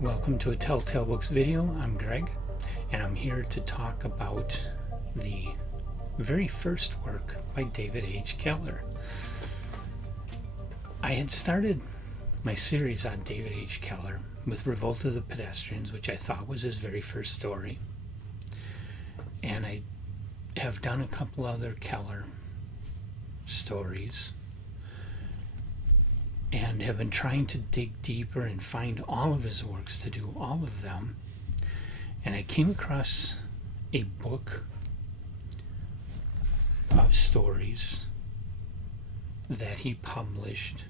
Welcome to a Telltale Books video. I'm Greg, and I'm here to talk about the very first work by David H. Keller. I had started my series on David H. Keller with Revolt of the Pedestrians, which I thought was his very first story. And I have done a couple other Keller stories and have been trying to dig deeper and find all of his works to do all of them. And I came across a book of stories that he published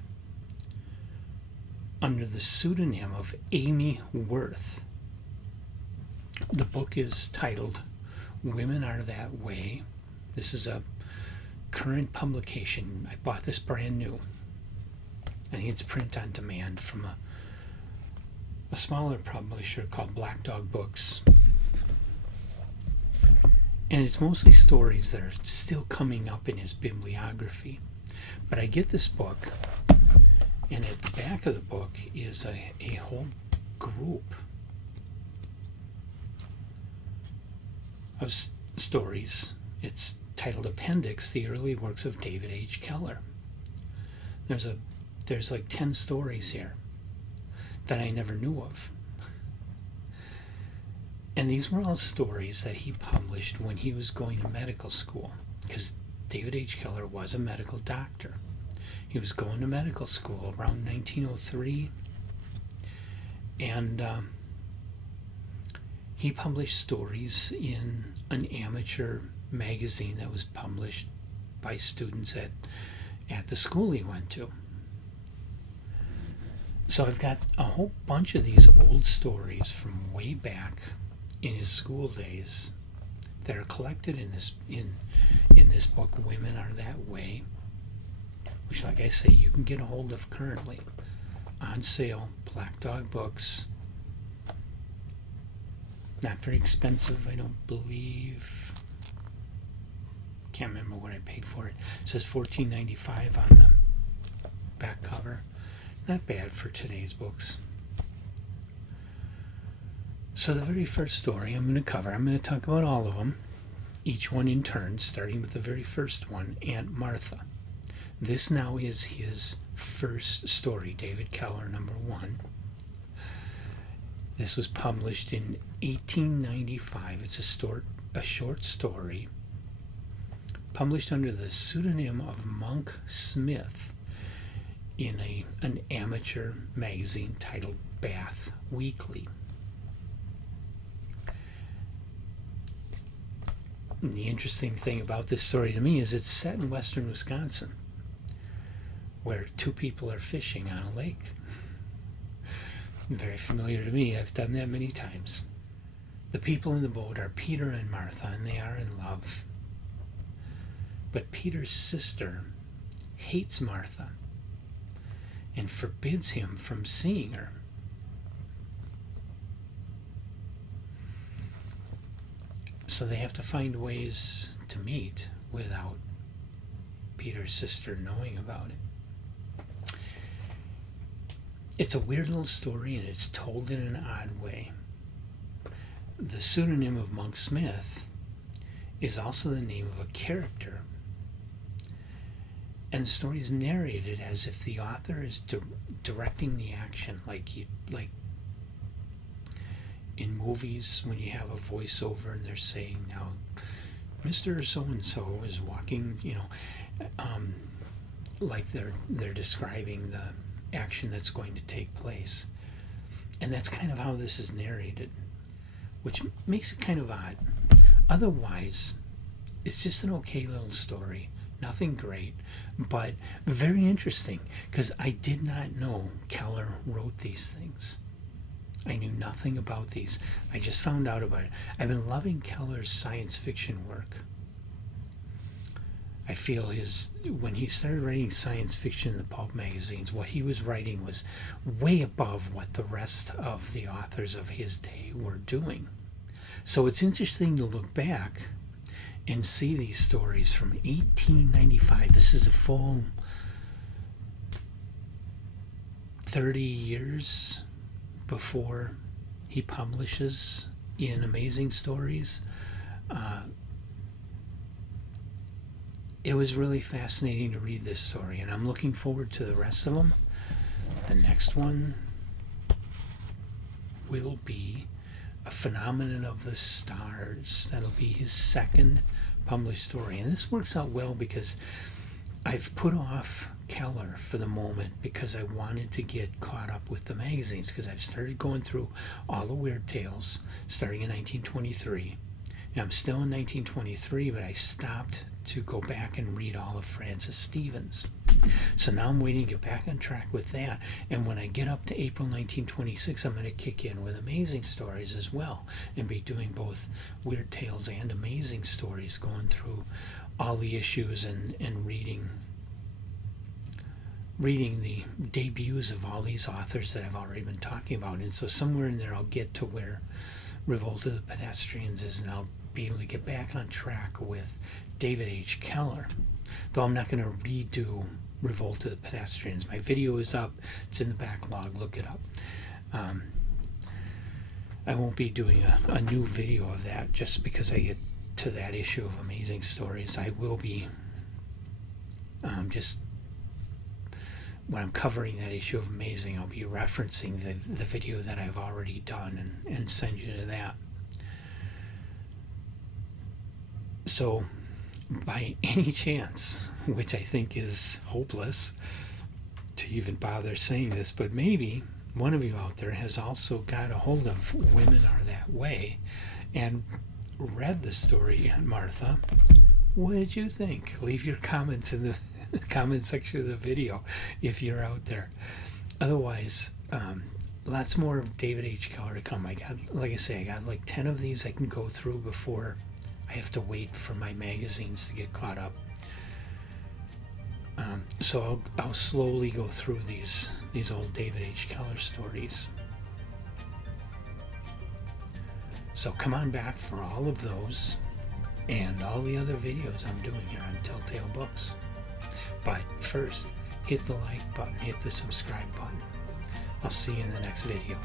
under the pseudonym of Amy Worth. The book is titled Women Are That Way. This is a current publication. I bought this brand new. I think it's print on demand from a smaller publisher called Black Dog Books. And it's mostly stories that are still coming up in his bibliography. But I get this book, and at the back of the book is a whole group of stories. It's titled Appendix, The Early Works of David H. Keller. There's like 10 stories here that I never knew of. And these were all stories that he published when he was going to medical school, because David H. Keller was a medical doctor. He was going to medical school around 1903, and he published stories in an amateur magazine that was published by students at the school he went to. So I've got a whole bunch of these old stories from way back in his school days that are collected in this book, Women Are That Way, which, like I say, you can get a hold of currently on sale. Black Dog Books. Not very expensive, I don't believe. Can't remember what I paid for it. It says $14.95 on the back cover. Not bad for today's books. So the very first story I'm going to cover, I'm going to talk about all of them, each one in turn, starting with the very first one, Aunt Martha. This now is his first story, David Keller, number 1. This was published in 1895. It's a short story published under the pseudonym of Monk Smith in an amateur magazine titled Bath Weekly. And the interesting thing about this story to me is it's set in western Wisconsin, where 2 people are fishing on a lake. Very familiar to me. I've done that many times. The people in the boat are Peter and Martha, and they are in love. But Peter's sister hates Martha and forbids him from seeing her. So they have to find ways to meet without Peter's sister knowing about it. It's a weird little story, and it's told in an odd way. The pseudonym of Monk Smith is also the name of a character, and the story is narrated as if the author is directing the action, like in movies when you have a voiceover and they're saying, now Mr. So-and-so is walking, like they're describing the action that's going to take place. And that's kind of how this is narrated, which makes it kind of odd. Otherwise, it's just an okay little story. Nothing great, but very interesting, because I did not know Keller wrote these things. I knew nothing about these. I just found out about it. I've been loving Keller's science fiction work. I feel when he started writing science fiction in the pulp magazines, what he was writing was way above what the rest of the authors of his day were doing. So it's interesting to look back and see these stories from 1895. This is a full 30 years before he publishes in Amazing Stories. It was really fascinating to read this story, and I'm looking forward to the rest of them. The next one will be A Phenomenon of the Stars. That'll be his second published story. And this works out well because I've put off Keller for the moment because I wanted to get caught up with the magazines, because I've started going through all the Weird Tales starting in 1923. And I'm still in 1923, but I stopped to go back and read all of Francis Stevens. So now I'm waiting to get back on track with that. And when I get up to April 1926, I'm going to kick in with Amazing Stories as well and be doing both Weird Tales and Amazing Stories, going through all the issues and reading the debuts of all these authors that I've already been talking about. And so somewhere in there I'll get to where Revolt of the Pedestrians is, and I'll be able to get back on track with David H. Keller. Though I'm not going to redo Revolt of the Pedestrians. My video is up. It's in the backlog. Look it up. I won't be doing a new video of that just because I get to that issue of Amazing Stories. I will be just when I'm covering that issue of Amazing, I'll be referencing the video that I've already done and send you to that. So, by any chance, which I think is hopeless to even bother saying this, but maybe one of you out there has also got a hold of Women Are That Way and read the story, Aunt Martha. What did you think? Leave your comments in the comment section of the video if you're out there. Otherwise, lots more of David H. Keller to come. I got like 10 of these I can go through before I have to wait for my magazines to get caught up. So I'll slowly go through these old David H. Keller stories. So come on back for all of those and all the other videos I'm doing here on Telltale Books. But first, hit the like button, hit the subscribe button. I'll see you in the next video.